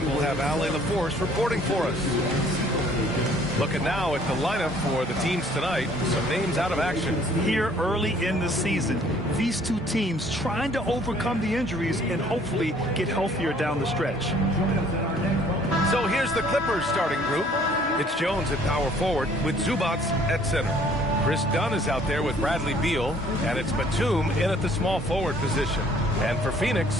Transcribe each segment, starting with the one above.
And we'll have Ale LaForce reporting for us. Looking now at the lineup for the teams tonight. Some names out of action. Here early in the season, these two teams trying to overcome the injuries and hopefully get healthier down the stretch. So here's the Clippers starting group. It's Jones at power forward with Zubac at center. Chris Dunn is out there with Bradley Beal, and it's Batum in at the small forward position. And for Phoenix,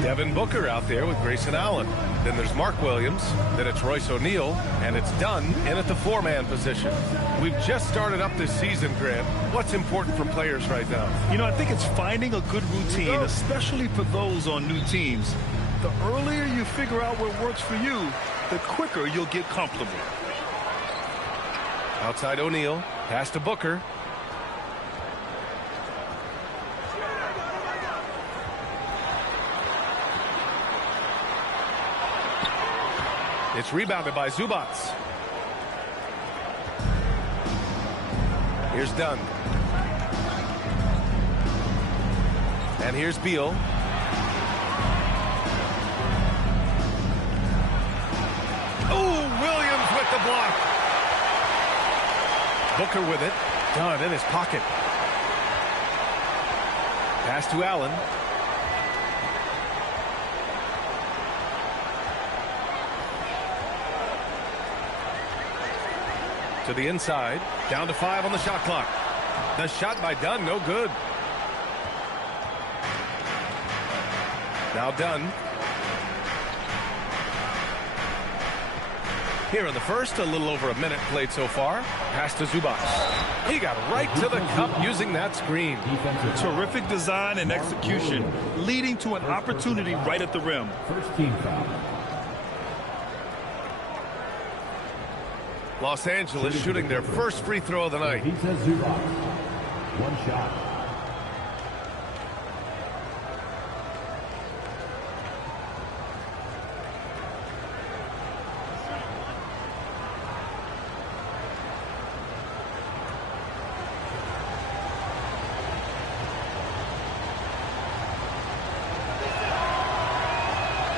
Devin Booker out there with Grayson Allen. Then there's Mark Williams, then it's Royce O'Neal, and it's Dunn in at the four-man position. We've just started up this season, Grant. What's important for players right now? You know, I think it's finding a good routine, especially for those on new teams. The earlier you figure out what works for you, the quicker you'll get comfortable. Outside O'Neal, pass to Booker. It's rebounded by Zubac. Here's Dunn. And here's Beal. Oh, Williams with the block. Booker with it. Dunn in his pocket. Pass to Allen. To the inside. Down to 5 on the shot clock. The shot by Dunn, no good. Now Dunn. Here in the first, a little over a minute played so far. Pass to Zubac. He got right to the cup using that screen. Terrific design and execution, leading to an opportunity right at the rim. First team foul. Los Angeles shooting their first free throw of the night. He says Zubac. One shot.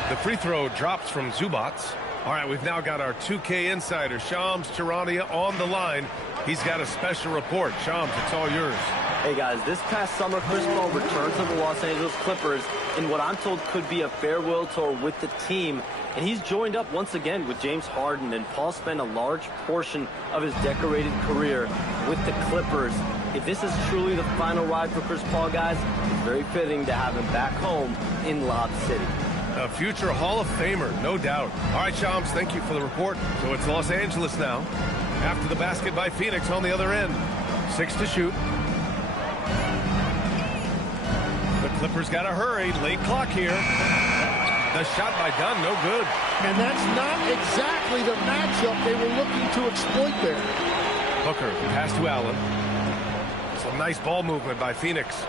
The free throw drops from Zubac. All right, we've now got our 2K insider, Shams Charania, on the line. He's got a special report. Shams, it's all yours. Hey, guys, this past summer, Chris Paul returned to the Los Angeles Clippers in what I'm told could be a farewell tour with the team. And he's joined up once again with James Harden, and Paul spent a large portion of his decorated career with the Clippers. If this is truly the final ride for Chris Paul, guys, it's very fitting to have him back home in Lob City. A future Hall of Famer, no doubt. All right, Shams, thank you for the report. So it's Los Angeles now. After the basket by Phoenix on the other end. 6 to shoot. The Clippers got to hurry. Late clock here. The shot by Dunn, no good. And that's not exactly the matchup they were looking to exploit there. Booker, pass to Allen. Some nice ball movement by Phoenix.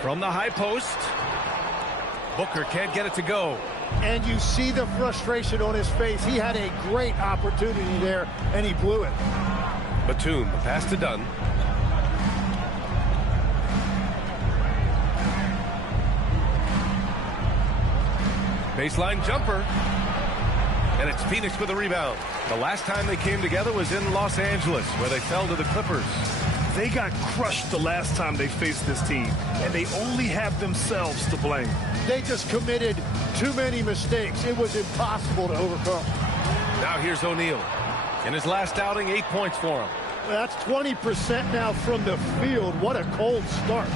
From the high post. Booker can't get it to go. And you see the frustration on his face. He had a great opportunity there, and he blew it. Batum, the pass to Dunn. Baseline jumper. And it's Phoenix with a rebound. The last time they came together was in Los Angeles, where they fell to the Clippers. They got crushed the last time they faced this team, and they only have themselves to blame. They just committed too many mistakes. It was impossible to overcome. Now here's O'Neal. In his last outing, 8 points for him. That's 20% now from the field. What a cold start.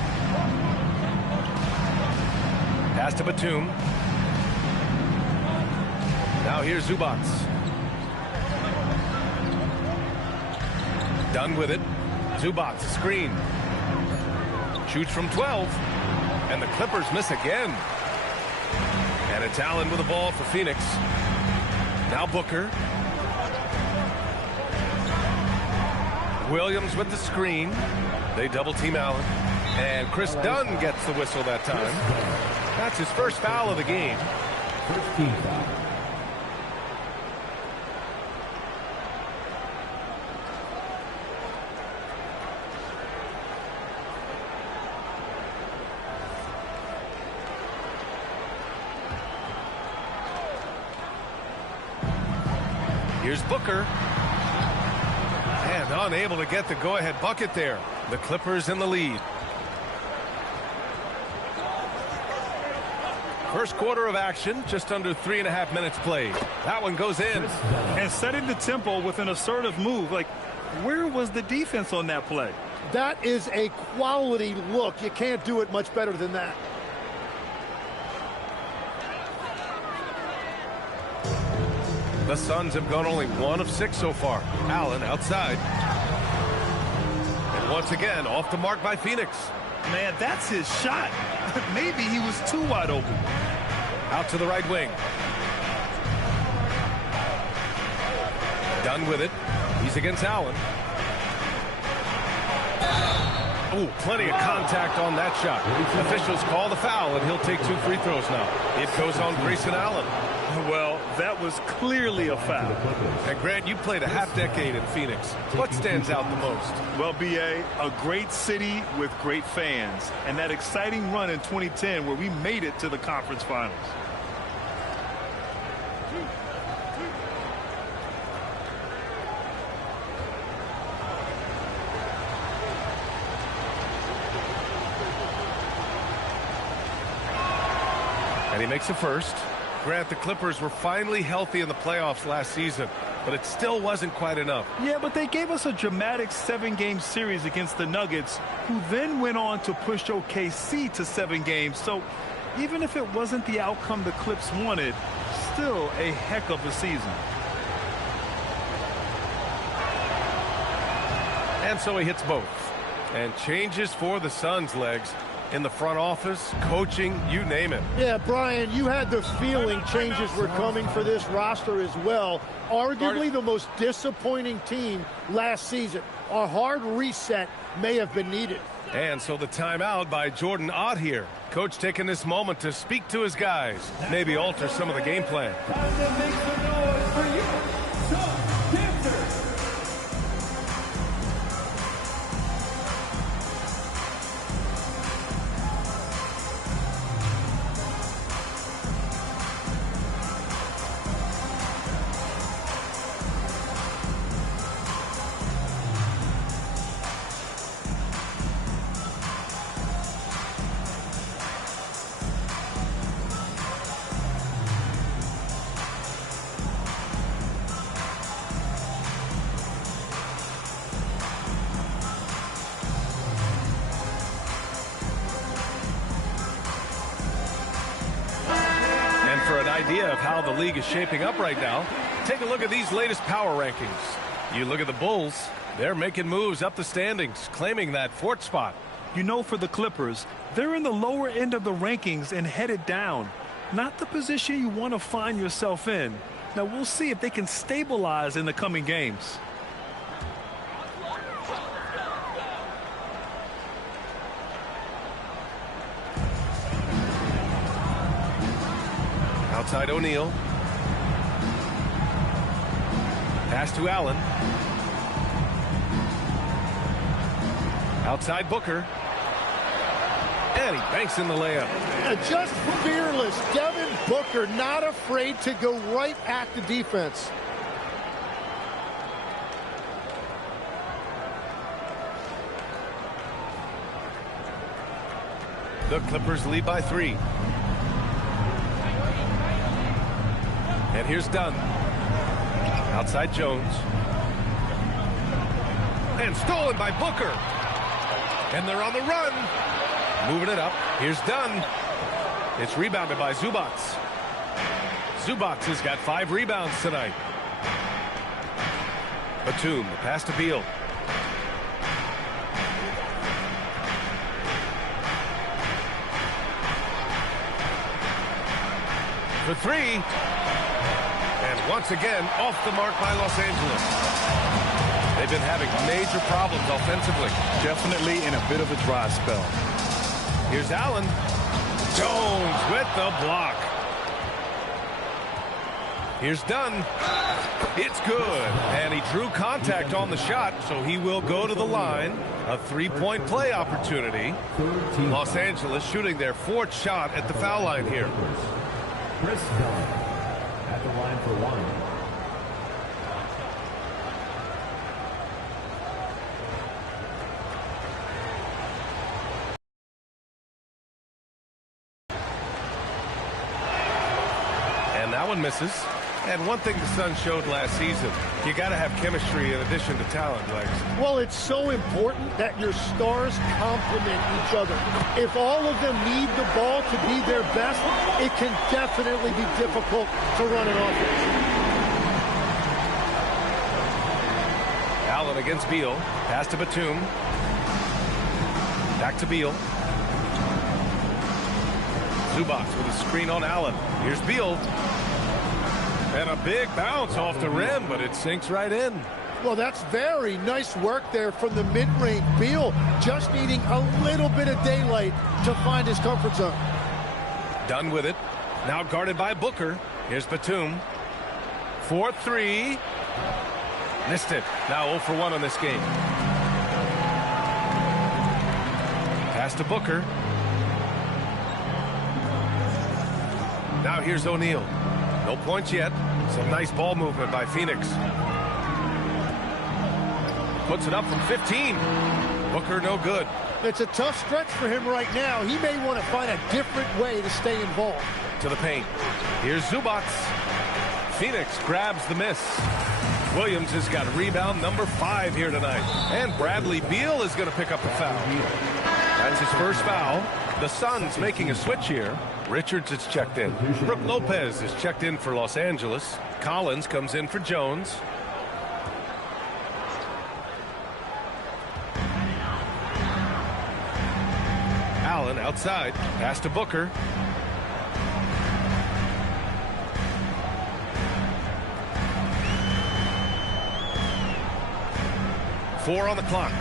Pass to Batum. Now here's Zubac. Done with it. Zubac, screen. Shoots from 12. And the Clippers miss again. And it's Allen with the ball for Phoenix. Now Booker. Williams with the screen. They double team Allen. And Chris Dunn gets the whistle that time. That's his first foul of the game. First team foul. Here's Booker. And unable to get the go-ahead bucket there. The Clippers in the lead. First quarter of action, just under 3.5 minutes played. That one goes in. And setting the tempo with an assertive move. Like, where was the defense on that play? That is a quality look. You can't do it much better than that. The Suns have gone only 1 of 6 so far. Allen outside. And once again, off the mark by Phoenix. Man, that's his shot. Maybe he was too wide open. Out to the right wing. Done with it. He's against Allen. Ooh, plenty of contact on that shot. Officials call the foul, and he'll take 2 free throws now. It goes on Grayson Allen. Well, that was clearly a foul. And Grant, you played a half-decade in Phoenix. What stands out the most? Well, B.A., a great city with great fans. And that exciting run in 2010 where we made it to the conference finals. And he makes a first. Grant, the Clippers were finally healthy in the playoffs last season, but it still wasn't quite enough. Yeah, but they gave us a dramatic 7-game series against the Nuggets, who then went on to push OKC to 7 games. So even if it wasn't the outcome the Clips wanted, still a heck of a season. And so he hits both. And changes for the Suns, Legs. In the front office, coaching, you name it. Yeah, Brian, you had the feeling changes were coming for this roster as well. Arguably the most disappointing team last season. A hard reset may have been needed. And so the timeout by Jordan Ott here. Coach taking this moment to speak to his guys. Maybe alter some of the game plan. Time to make some noise for you, Suns dancers. Idea of how the league is shaping up right now, take a look at these latest power rankings. You look at the Bulls, they're making moves up the standings, claiming that 4th spot. You know, for the Clippers, they're in the lower end of the rankings and headed down. Not the position you want to find yourself in. Now we'll see if they can stabilize in the coming games. Outside O'Neal. Pass to Allen. Outside Booker. And he banks in the layup. Just fearless. Devin Booker not afraid to go right at the defense. The Clippers lead by 3. And here's Dunn. Outside Jones. And stolen by Booker. And they're on the run. Moving it up. Here's Dunn. It's rebounded by Zubac. Zubac has got 5 rebounds tonight. Batum, the pass to Beal. For 3. And once again, off the mark by Los Angeles. They've been having major problems offensively. Definitely in a bit of a dry spell. Here's Allen. Jones with the block. Here's Dunn. It's good. And he drew contact on the shot, so he will go to the line. A 3-point play opportunity. Los Angeles shooting their 4th shot at the foul line here. Chris Dunn at the line for 1. And that one misses. And one thing the Suns showed last season, you got to have chemistry in addition to talent, Lex. Well, it's so important that your stars complement each other. If all of them need the ball to be their best, it can definitely be difficult to run an offense. Allen against Beal. Pass to Batum. Back to Beal. Zubac with a screen on Allen. Here's Beal. And a big bounce off the rim, but it sinks right in. Well, that's very nice work there from the mid-range. Beal just needing a little bit of daylight to find his comfort zone. Done with it. Now guarded by Booker. Here's Batum. 4-3. Missed it. Now 0 for 1 on this game. Pass to Booker. Now here's O'Neal. No points yet. Some nice ball movement by Phoenix. Puts it up from 15. Booker no good. It's a tough stretch for him right now. He may want to find a different way to stay involved. To the paint. Here's Zubac. Phoenix grabs the miss. Williams has got rebound number 5 here tonight. And Bradley Beal is going to pick up the foul. That's his first foul. The Suns making a switch here. Richards is checked in. Brook Lopez is checked in for Los Angeles. Collins comes in for Jones. Allen outside. Pass to Booker. Four on the clock.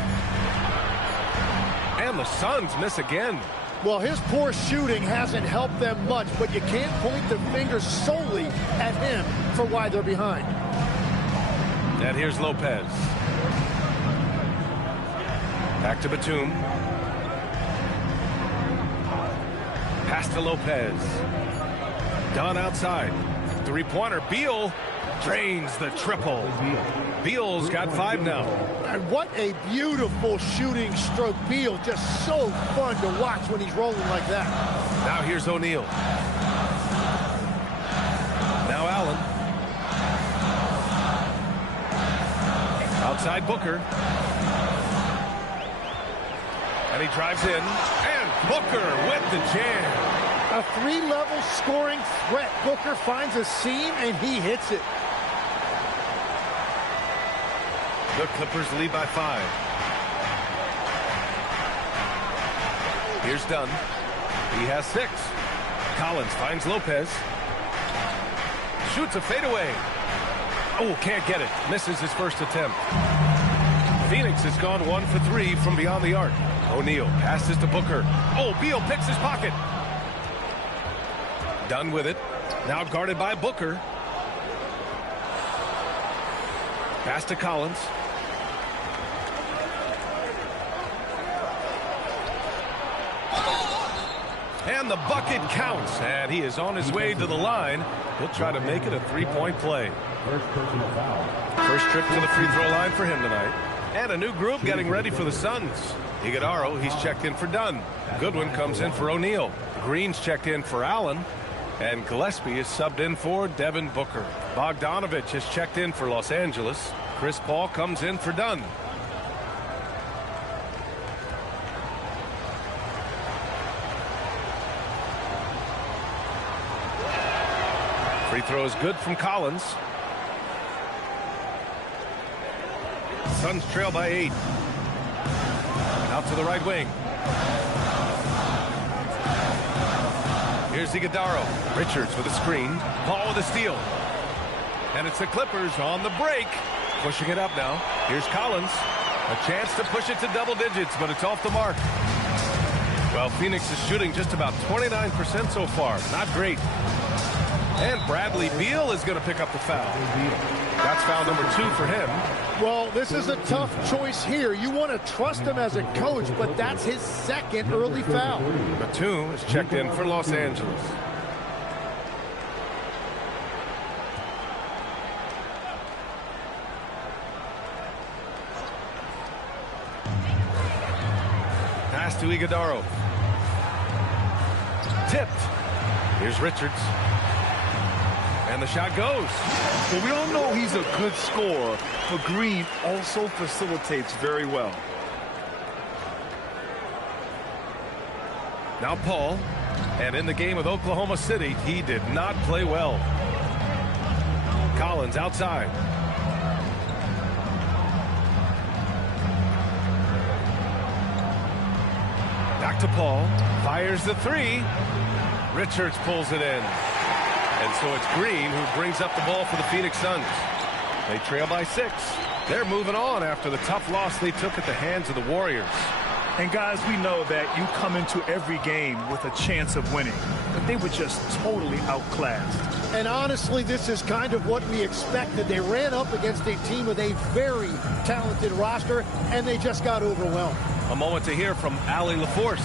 And the Suns miss again. Well, his poor shooting hasn't helped them much, but you can't point the finger solely at him for why they're behind. And here's Lopez. Back to Batum. Pass to Lopez. Dunn outside. Three-pointer. Beal drains the triple. Beal's got 5 now. And what a beautiful shooting stroke. Beal just so fun to watch when he's rolling like that. Now here's O'Neal. Now Allen. Outside Booker. And he drives in. And Booker with the jam. A 3-level scoring threat. Booker finds a seam and he hits it. The Clippers lead by 5. Here's Dunn. He has 6. Collins finds Lopez. Shoots a fadeaway. Oh, can't get it. Misses his first attempt. Phoenix has gone 1 for 3 from beyond the arc. O'Neal passes to Booker. Oh, Beal picks his pocket. Dunn with it. Now guarded by Booker. Pass to Collins. And the bucket counts, and he is on his way to the line. He'll try to make it a 3-point play. First personal foul. First trip to the free throw line for him tonight. And a new group getting ready for the Suns. Iguodaro, he's checked in for Dunn. Goodwin comes in for O'Neal. Green's checked in for Allen. And Gillespie is subbed in for Devin Booker. Bogdanovich has checked in for Los Angeles. Chris Paul comes in for Dunn. Free throw is good from Collins. Suns trail by 8. Out to the right wing. Here's Iguodaro. Richards with a screen. Paul with a steal. And it's the Clippers on the break. Pushing it up now. Here's Collins. A chance to push it to double digits, but it's off the mark. Well, Phoenix is shooting just about 29% so far. Not great. And Bradley Beal is going to pick up the foul. That's foul number 2 for him. Well, this is a tough choice here. You want to trust him as a coach, but that's his second early foul. Batum is checked in for Los Angeles. Pass to Iguodaro. Tipped. Here's Richards. And the shot goes. Well, we all know he's a good scorer, but Green also facilitates very well. Now Paul. And in the game with Oklahoma City, he did not play well. Collins outside. Back to Paul. Fires the three. Richards pulls it in. And so it's Green who brings up the ball for the Phoenix Suns. They trail by 6. They're moving on after the tough loss they took at the hands of the Warriors. And guys, we know that you come into every game with a chance of winning, but they were just totally outclassed. And honestly, this is kind of what we expected. They ran up against a team with a very talented roster, and they just got overwhelmed. A moment to hear from Allie LaForce.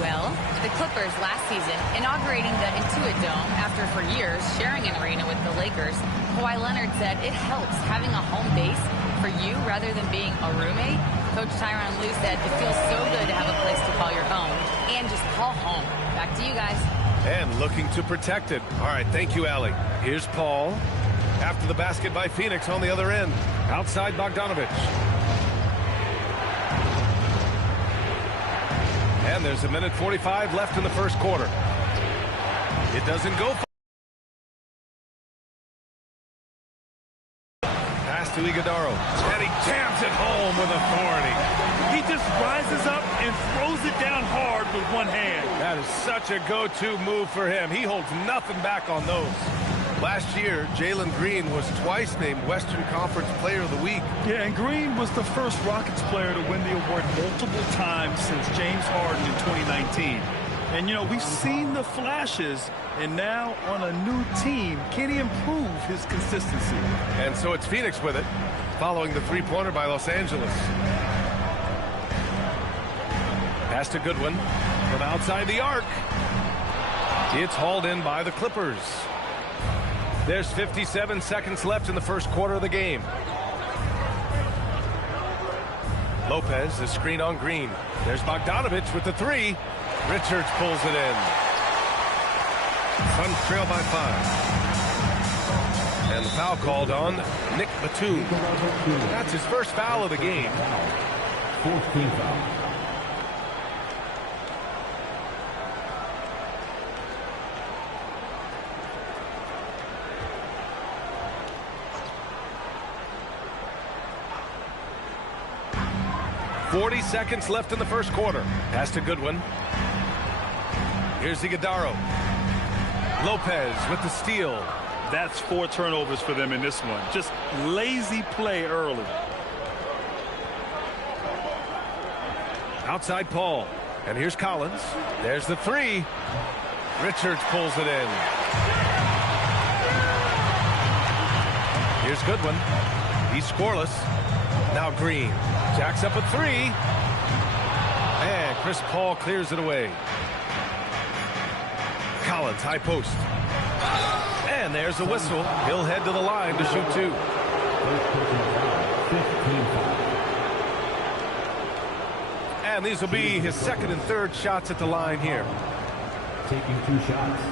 Well, the Clippers last season inaugurating the Intuit Dome after for years sharing an arena with the Lakers, Kawhi Leonard said it helps having a home base for you rather than being a roommate. Coach Tyronn Lue said it feels so good to have a place to call your own and just call home. Back to you guys. And looking to protect it. All right, thank you, Allie. Here's Paul. After the basket by Phoenix on the other end. Outside Bogdanovich. And there's 1:45 left in the first quarter. It doesn't go. Pass to Iguodaro. And he jams it home with authority. He just rises up and throws it down hard with one hand. That is such a go-to move for him. He holds nothing back on those. Last year, Jalen Green was twice named Western Conference Player of the Week. Yeah, and Green was the first Rockets player to win the award multiple times since James Harden in 2019. And, you know, we've seen the flashes, and now on a new team, can he improve his consistency? And so it's Phoenix with it, following the three-pointer by Los Angeles. Pass to Goodwin from outside the arc. It's hauled in by the Clippers. There's 57 seconds left in the first quarter of the game. Lopez, the screen on Green. There's Bogdanovich with the three. Richards pulls it in. Suns trail by 5. And the foul called on Nick Batum. That's his first foul of the game. 14th foul. .40 seconds left in the first quarter. Pass to Goodwin. Here's Iguodaro. Lopez with the steal. That's 4 turnovers for them in this one. Just lazy play early. Outside Paul. And here's Collins. There's the three. Richards pulls it in. Here's Goodwin. He's scoreless. Now Green. Jacks up a three. And Chris Paul clears it away. Collins, high post. And there's a whistle. He'll head to the line to shoot 2. 15 foul. And these will be his second and third shots at the line here. Taking 2 shots.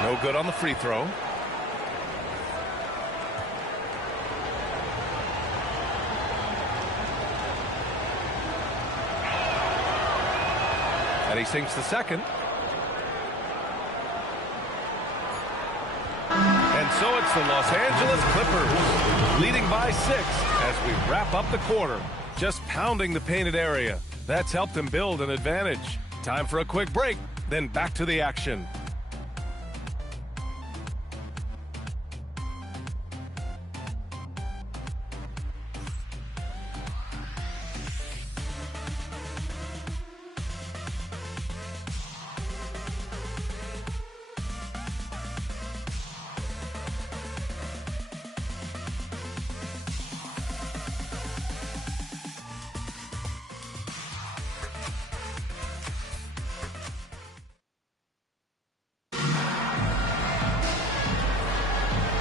No good on the free throw. And he sinks the second. And so it's the Los Angeles Clippers leading by 6 as we wrap up the quarter. Just pounding the painted area. That's helped them build an advantage. Time for a quick break, then back to the action.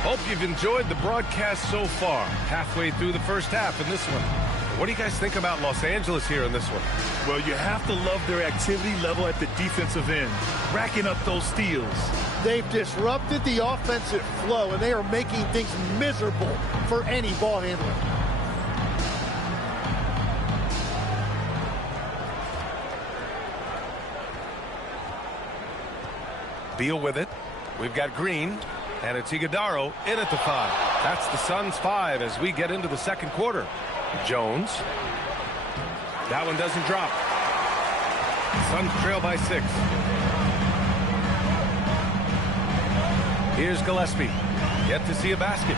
Hope you've enjoyed the broadcast so far. Halfway through the first half in this one. What do you guys think about Los Angeles here in this one? Well, you have to love their activity level at the defensive end, racking up those steals. They've disrupted the offensive flow, and they are making things miserable for any ball handler. Beal with it. We've got Green, and it's Iguodaro in at the 5. That's the Suns' 5 as we get into the second quarter. Jones. That one doesn't drop. Suns trail by 6. Here's Gillespie. Yet to see a basket.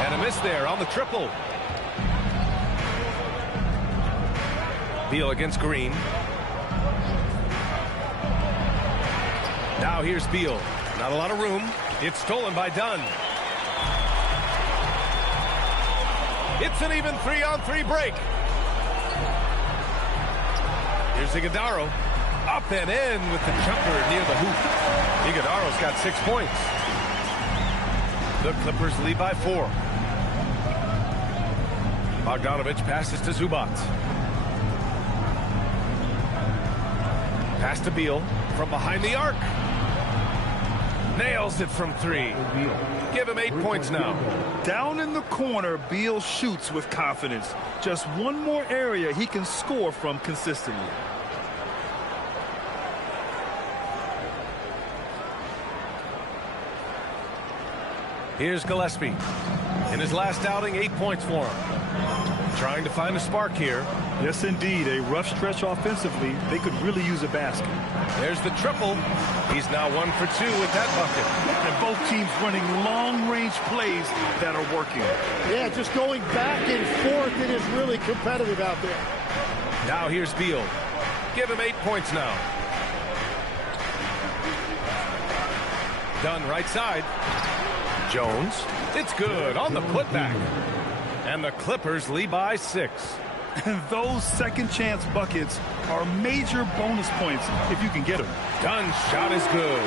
And a miss there on the triple. Beal against Green. Now here's Beal. Not a lot of room. It's stolen by Dunn. It's an even 3-on-3 break. Here's Iguodaro. Up and in with the jumper near the hoop. Iguodaro's got 6 points. The Clippers lead by 4. Bogdanovich passes to Zubac. Pass to Beal from behind the arc. Nails it from 3. Give him 8 points now. Down in the corner, Beal shoots with confidence. Just one more area he can score from consistently. Here's Gillespie. In his last outing, 8 points for him. Trying to find a spark here. Yes, indeed. A rough stretch offensively. They could really use a basket. There's the triple. He's now 1 for 2 with that bucket. And both teams running long-range plays that are working. Yeah, just going back and forth. It is really competitive out there. Now here's Beal. Give him 8 points now. Dunn right side. Jones. It's good on the putback. And the Clippers lead by 6. And those second chance buckets are major bonus points if you can get them. Dunn's shot is good.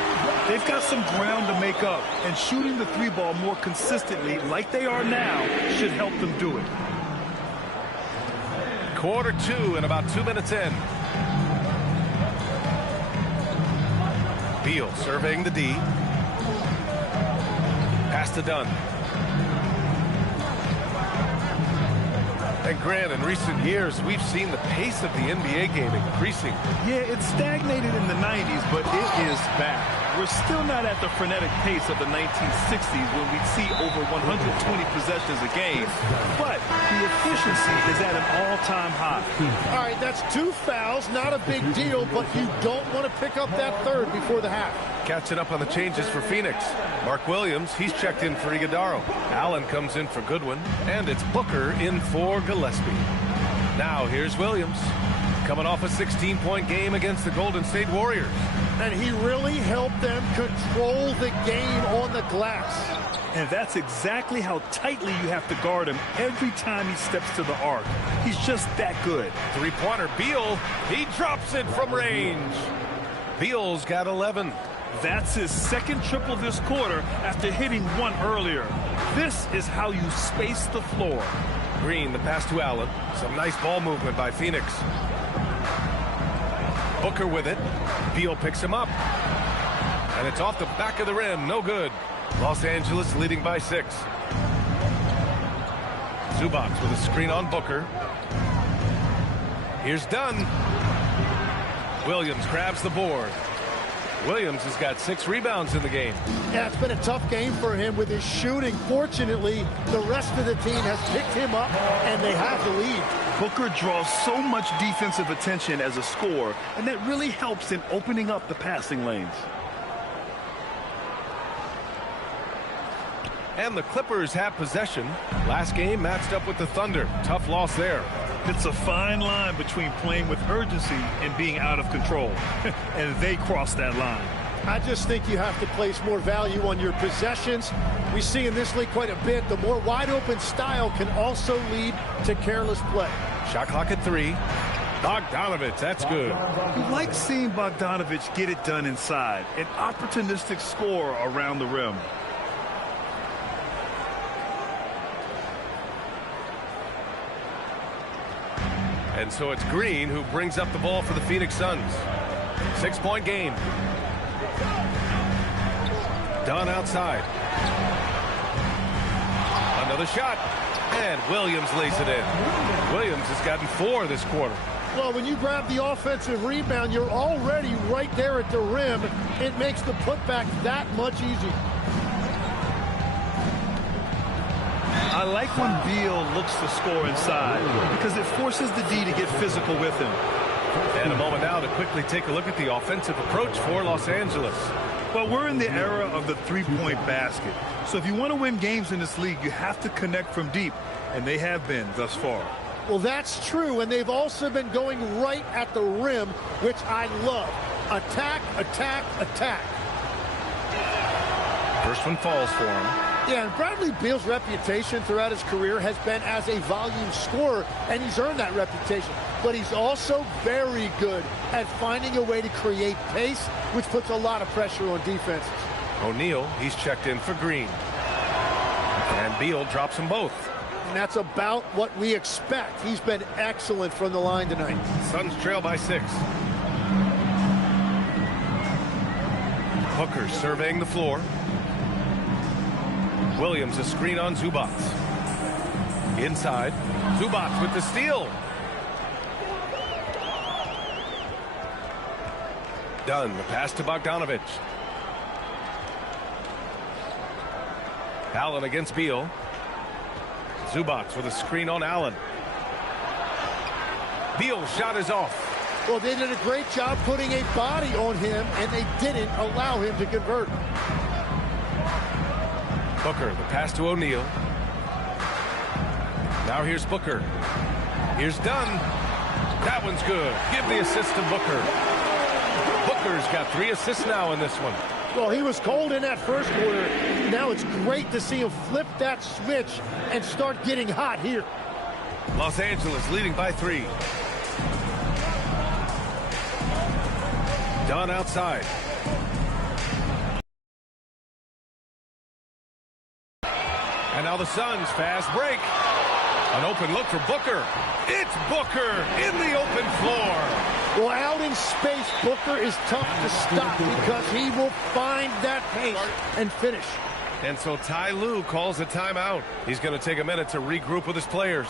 They've got some ground to make up, and shooting the 3-ball more consistently like they are now should help them do it. Quarter 2 and about 2 minutes in. Beal surveying the D. Pass to Dunn. And Grant, in recent years, we've seen the pace of the NBA game increasing. Yeah, it stagnated in the 90s, but it is back. We're still not at the frenetic pace of the 1960s when we'd see over 120 possessions a game, but the efficiency is at an all-time high. All right, that's 2 fouls, not a big deal, but you don't want to pick up that third before the half. Catching up on the changes for Phoenix. Mark Williams, he's checked in for Iguodaro. Allen comes in for Goodwin, and it's Booker in for Gillespie. Now here's Williams, coming off a 16-point game against the Golden State Warriors. And he really helped them control the game on the glass. And that's exactly how tightly you have to guard him every time he steps to the arc. He's just that good. Three-pointer, Beal, he drops it from range. Beal's got 11. That's his second triple this quarter after hitting one earlier. This is how you space the floor. Green, the pass to Allen. Some nice ball movement by Phoenix. Booker with it. Beal picks him up. And it's off the back of the rim. No good. Los Angeles leading by 6. Zubac with a screen on Booker. Here's Dunn. Williams grabs the board. Williams has got 6 rebounds in the game. Yeah, it's been a tough game for him with his shooting. Fortunately, the rest of the team has picked him up, and they have the lead. Booker draws so much defensive attention as a scorer, and that really helps in opening up the passing lanes. And the Clippers have possession. Last game matched up with the Thunder. Tough loss there. It's a fine line between playing with urgency and being out of control. And they crossed that line. I just think you have to place more value on your possessions. We see in this league quite a bit. The more wide-open style can also lead to careless play. Shot clock at 3. Bogdanovich, that's good. You like seeing Bogdanovich get it done inside. An opportunistic scorer around the rim. And so it's Green who brings up the ball for the Phoenix Suns. 6-point game. Dunn outside. Another shot. And Williams lays it in. Williams has gotten 4 this quarter. Well, when you grab the offensive rebound, you're already right there at the rim. It makes the putback that much easier. I like when Beal looks to score inside because it forces the D to get physical with him. And a moment now to quickly take a look at the offensive approach for Los Angeles. Well, we're in the era of the three-point basket. So if you want to win games in this league, you have to connect from deep, and they have been thus far. Well, that's true, and they've also been going right at the rim, which I love. Attack, attack, attack. First one falls for him. Yeah, and Bradley Beal's reputation throughout his career has been as a volume scorer, and he's earned that reputation. But he's also very good at finding a way to create pace, which puts a lot of pressure on defenses. O'Neal, he's checked in for Green. And Beal drops them both. And that's about what we expect. He's been excellent from the line tonight. Suns trail by 6. Hooker surveying the floor. Williams a screen on Zubac. Inside. Zubac with the steal. Dunn, the pass to Bogdanovic. Allen against Beal. Zubac with a screen on Allen. Beal's shot is off. Well, they did a great job putting a body on him, and they didn't allow him to convert. Booker, the pass to O'Neal. Now here's Booker. Here's Dunn. That one's good. Give the assist to Booker. Booker's got 3 assists now in this one. Well, he was cold in that first quarter. Now it's great to see him flip that switch and start getting hot here. Los Angeles leading by 3. Dunn outside. And now the Suns fast break. An open look for Booker. It's Booker in the open floor. Well, out in space, Booker is tough to stop because he will find that pace and finish. And so Ty Lue calls a timeout. He's going to take a minute to regroup with his players.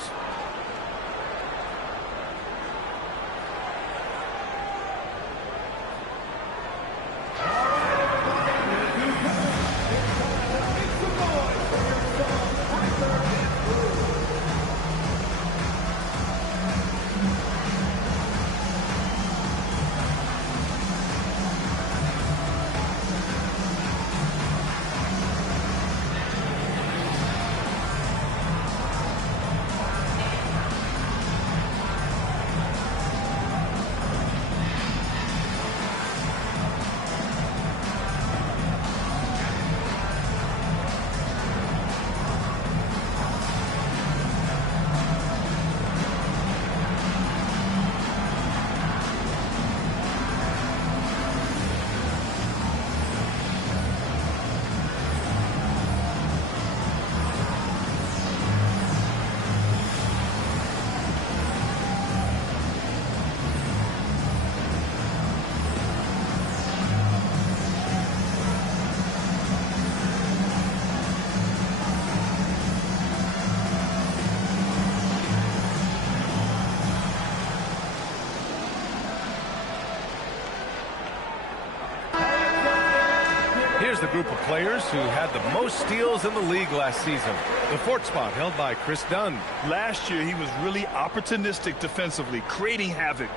Here's the group of players who had the most steals in the league last season. The 4th spot held by Chris Dunn. Last year, he was really opportunistic defensively, creating havoc.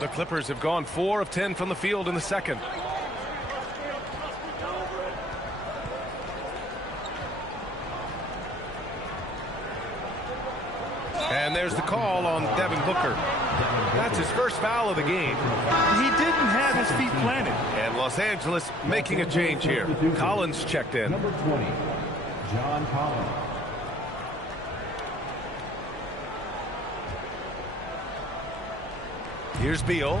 The Clippers have gone 4 of 10 from the field in the second. And there's the call on Devin Booker. That's his first foul of the game. He didn't have his feet planted. And Los Angeles making a change here. Collins checked in. Number 20, John Collins. Here's Beal.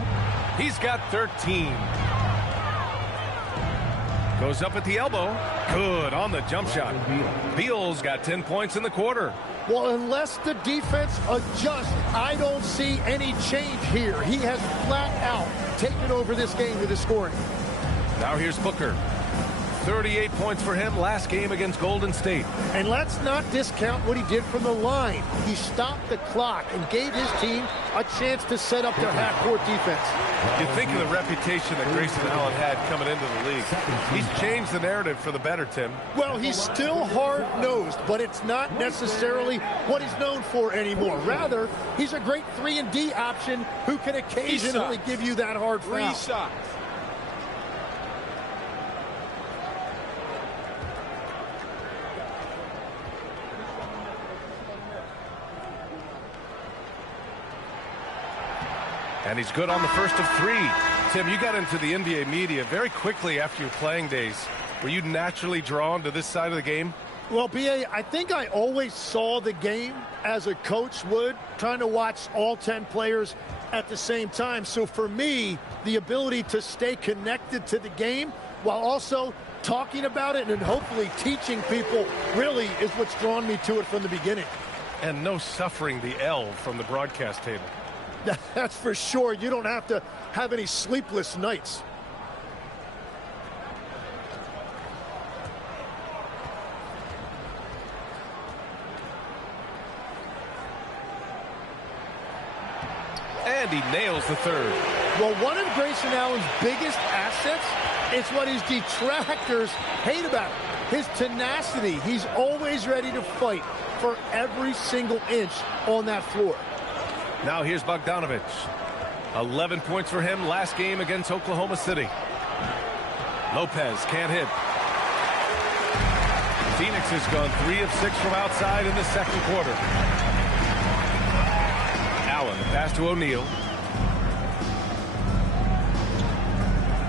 He's got 13. Goes up at the elbow. Good on the jump shot. Beal's got 10 points in the quarter. Well, unless the defense adjusts, I don't see any change here. He has flat out taken over this game with his scoring. Now here's Booker. 38 points for him last game against Golden State. And let's not discount what he did from the line. He stopped the clock and gave his team a chance to set up their half-court defense. You think of the reputation that Grayson Allen had coming into the league. He's changed the narrative for the better, Tim. Well, he's still hard-nosed, but it's not necessarily what he's known for anymore. Rather, he's a great 3-and-D option who can occasionally give you that hard foul. And he's good on the first of 3. Tim, you got into the NBA media very quickly after your playing days. Were you naturally drawn to this side of the game? Well, B.A., I think I always saw the game as a coach would, trying to watch all 10 players at the same time. So for me, the ability to stay connected to the game while also talking about it and hopefully teaching people really is what's drawn me to it from the beginning. And no suffering the L from the broadcast table. That's for sure. You don't have to have any sleepless nights. And he nails the third. Well, one of Grayson Allen's biggest assets is what his detractors hate about him. His tenacity. He's always ready to fight for every single inch on that floor. Now here's Bogdanović. 11 points for him last game against Oklahoma City. Lopez can't hit. Phoenix has gone 3 of 6 from outside in the second quarter. Allen, pass to O'Neal.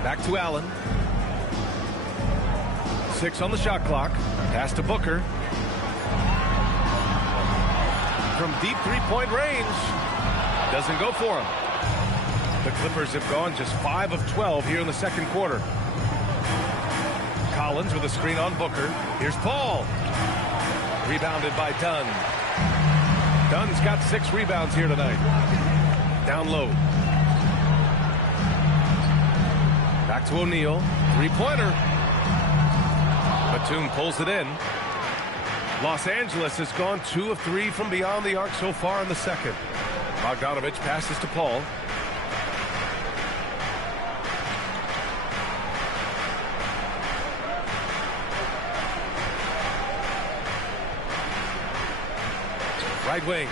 Back to Allen. 6 on the shot clock. Pass to Booker. From deep three-point range. Doesn't go for him. The Clippers have gone just 5 of 12 here in the second quarter. Collins with a screen on Booker. Here's Paul. Rebounded by Dunn. Dunn's got 6 rebounds here tonight. Down low. Back to O'Neal. Three-pointer. Batum pulls it in. Los Angeles has gone 2 of 3 from beyond the arc so far in the second. Bogdanović passes to Paul. Right wing.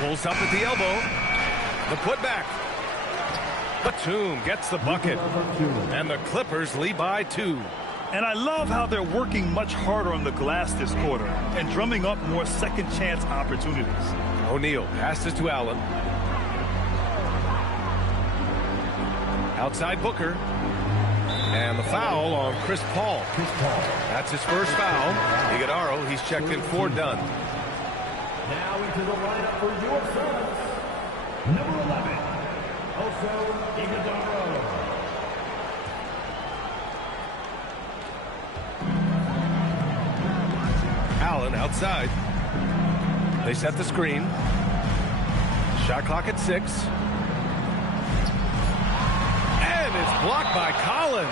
Pulls up at the elbow. The putback. Batum gets the bucket. And the Clippers lead by 2. And I love how they're working much harder on the glass this quarter and drumming up more second chance opportunities. O'Neal passes to Allen. Outside Booker. And the foul on Chris Paul. That's his first foul. Iguodaro, he's checked in for Dunn. Now into the lineup for your Suns. Number 11, also Iguodaro. Allen outside. They set the screen. Shot clock at 6. And it's blocked by Collins.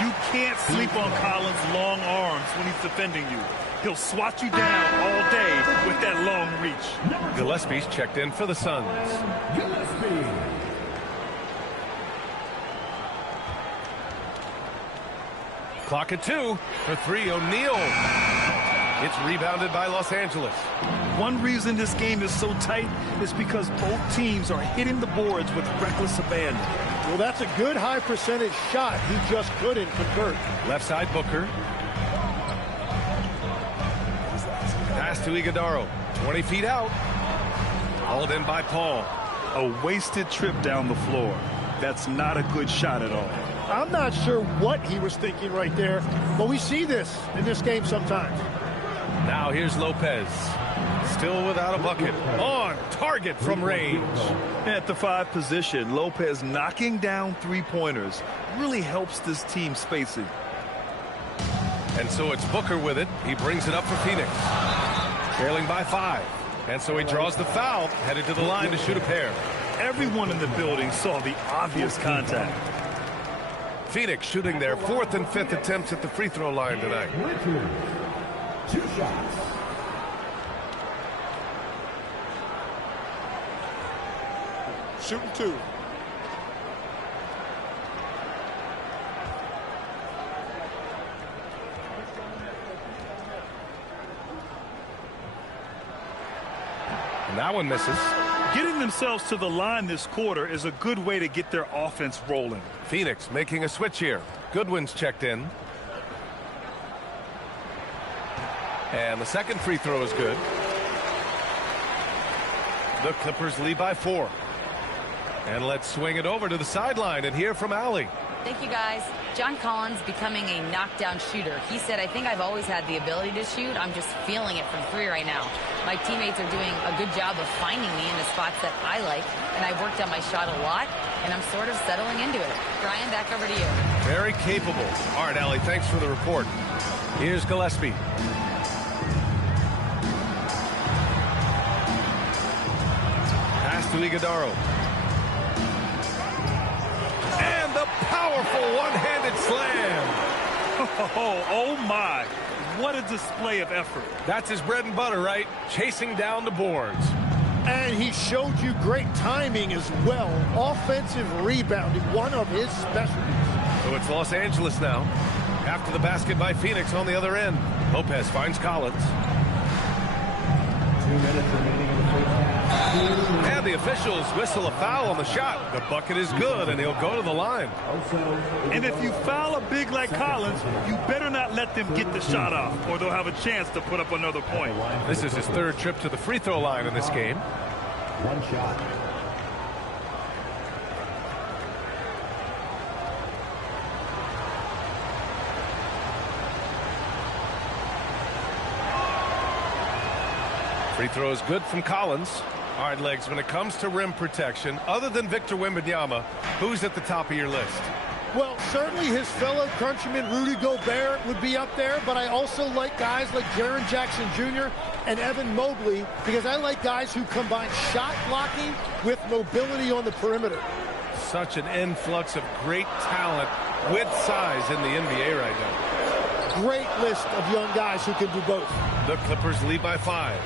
You can't sleep on Collins' long arms when he's defending you. He'll swat you down all day with that long reach. Gillespie's checked in for the Suns. Gillespie. Clock at 2 for 3. O'Neal. It's rebounded by Los Angeles. One reason this game is so tight is because both teams are hitting the boards with reckless abandon. Well, that's a good high percentage shot. He just couldn't convert. Left side Booker. Pass to Iguodaro. 20 feet out. Hauled in by Paul. A wasted trip down the floor. That's not a good shot at all. I'm not sure what he was thinking right there, but we see this in this game sometimes. Now here's Lopez. Still without a bucket. On target from range. At the 5 position, Lopez knocking down three-pointers really helps this team spacing. And so it's Booker with it. He brings it up for Phoenix. Trailing by 5. And so he draws the foul, headed to the line to shoot a pair. Everyone in the building saw the obvious contact. Phoenix shooting their 4th and 5th attempts at the free throw line tonight. 2 shots. Shooting 2. And that one misses. Getting themselves to the line this quarter is a good way to get their offense rolling. Phoenix making a switch here. Goodwin's checked in. And the second free throw is good. The Clippers lead by 4. And let's swing it over to the sideline and hear from Allie. Thank you, guys. John Collins becoming a knockdown shooter. He said, I think I've always had the ability to shoot. I'm just feeling it from 3 right now. My teammates are doing a good job of finding me in the spots that I like, and I've worked on my shot a lot, and I'm sort of settling into it. Brian, back over to you. Very capable. All right, Allie, thanks for the report. Here's Gillespie. Pass to Iguodaro. And the powerful one-handed slam. Oh my. What a display of effort. That's his bread and butter, right? Chasing down the boards. And he showed you great timing as well. Offensive rebounding, one of his specialties. So it's Los Angeles now. After the basket by Phoenix on the other end. Lopez finds Collins. 2 minutes remaining in the first half. And the officials whistle a foul on the shot. The bucket is good, and he'll go to the line. And if you foul a big like Collins, you better not let them get the shot off, or they'll have a chance to put up another point. This is his 3rd trip to the free throw line in this game. 1 shot. Free throw is good from Collins. All right, Legs, when it comes to rim protection, other than Victor Wembanyama, who's at the top of your list? Well, certainly his fellow countryman Rudy Gobert would be up there, but I also like guys like Jaren Jackson Jr. and Evan Mobley because I like guys who combine shot blocking with mobility on the perimeter. Such an influx of great talent with size in the NBA right now. Great list of young guys who can do both. The Clippers lead by 5.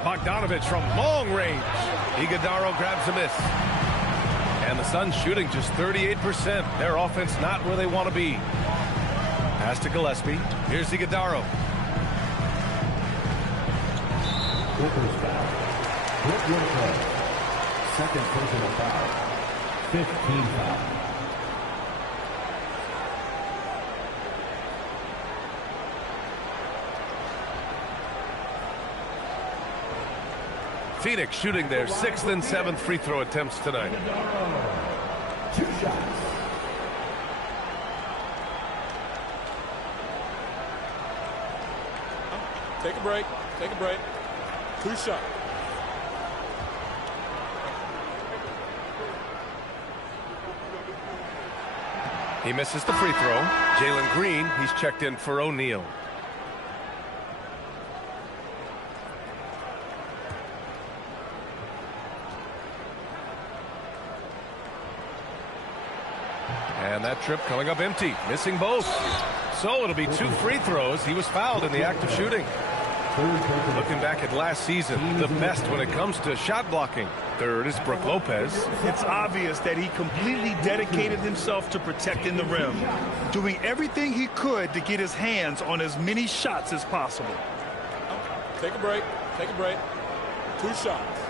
Bogdanovich from long range. Iguodaro grabs a miss. And the Suns shooting just 38%. Their offense not where they want to be. Pass to Gillespie. Here's Iguodaro. Clippers foul. Brook Lopez. Second personal foul. 15 foul. Phoenix shooting their 6th and 7th free throw attempts tonight. 2 shots. Take a break. Take a break. 2 shots. He misses the free throw. Jalen Green, he's checked in for O'Neal. And that trip coming up empty, missing both. So it'll be 2 free throws. He was fouled in the act of shooting. Looking back at last season, the best when it comes to shot blocking. 3rd is Brook Lopez. It's obvious that he completely dedicated himself to protecting the rim, doing everything he could to get his hands on as many shots as possible. Take a break. Take a break. 2 shots.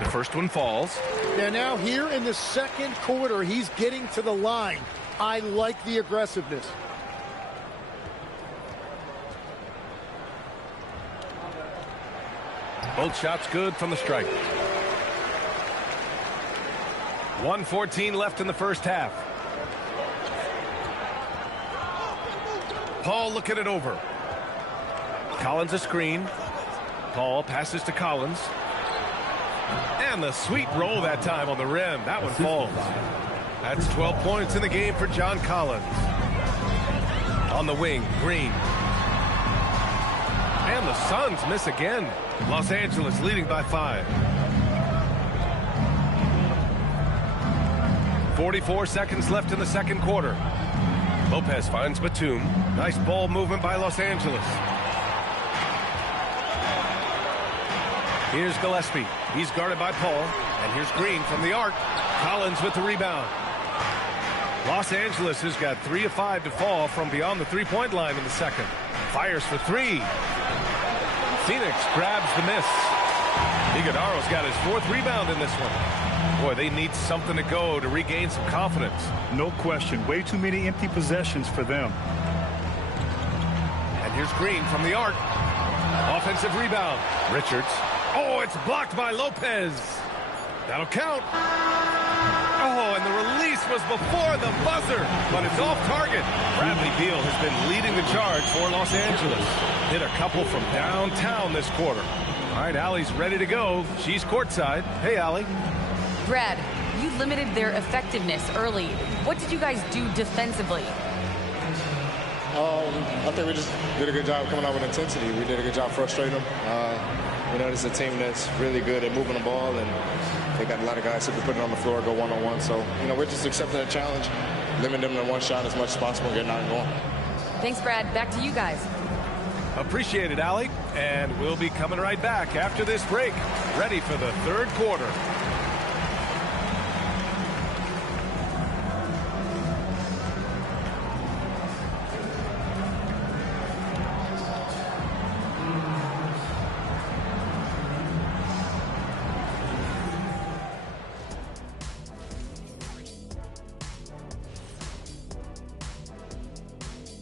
The first one falls. And now here in the second quarter, he's getting to the line. I like the aggressiveness. Both shots good from the stripe. 1:14 left in the first half. Paul looking it over. Collins a screen. Paul passes to Collins. And the sweet roll that time on the rim. That one falls. That's 12 points in the game for John Collins. On the wing, Green. And the Suns miss again. Los Angeles leading by 5. 44 seconds left in the second quarter. Lopez finds Batum. Nice ball movement by Los Angeles. Here's Gillespie. He's guarded by Paul. And here's Green from the arc. Collins with the rebound. Los Angeles has got 3 of 5 to fall from beyond the three-point line in the second. Fires for 3. Phoenix grabs the miss. Iguodala's got his 4th rebound in this one. Boy, they need something to go to regain some confidence. No question. Way too many empty possessions for them. And here's Green from the arc. Offensive rebound. Richards. Oh, it's blocked by Lopez. That'll count. Oh, and the release was before the buzzer, but it's off target. Bradley Beal has been leading the charge for Los Angeles. Hit a couple from downtown this quarter. All right, Allie's ready to go. She's courtside. Hey, Allie. Brad, you limited their effectiveness early. What did you guys do defensively? I think we just did a good job coming out with intensity. We did a good job frustrating them. We know this is a team that's really good at moving the ball, and they got a lot of guys who can put it on the floor, go one-on-one. So, we're just accepting the challenge, limiting them to one shot as much as possible, and getting out and going. Thanks, Brad. Back to you guys. Appreciate it, Allie. And we'll be coming right back after this break, ready for the third quarter.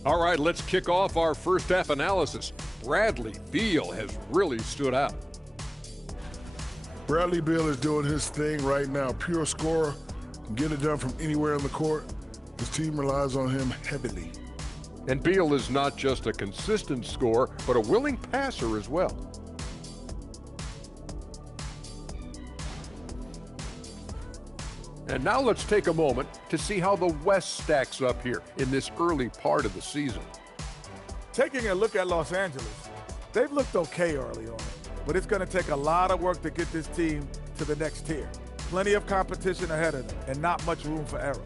All right, let's kick off our first half analysis. Bradley Beal has really stood out. Bradley Beal is doing his thing right now. Pure scorer, can get it done from anywhere on the court. His team relies on him heavily. And Beal is not just a consistent scorer, but a willing passer as well. And now let's take a moment to see how the West stacks up here in this early part of the season. Taking a look at Los Angeles, they've looked okay early on, but it's going to take a lot of work to get this team to the next tier. Plenty of competition ahead of them and not much room for error.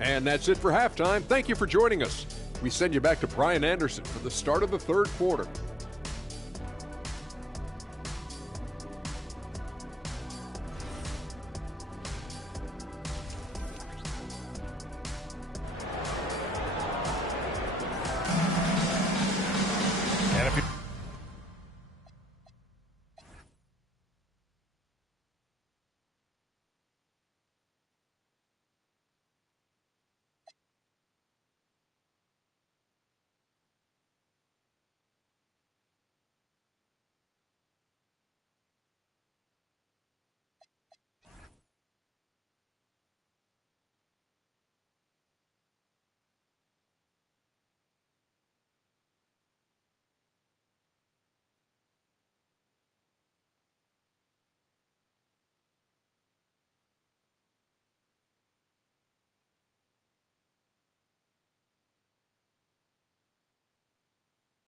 And that's it for halftime. Thank you for joining us. We send you back to Brian Anderson for the start of the third quarter.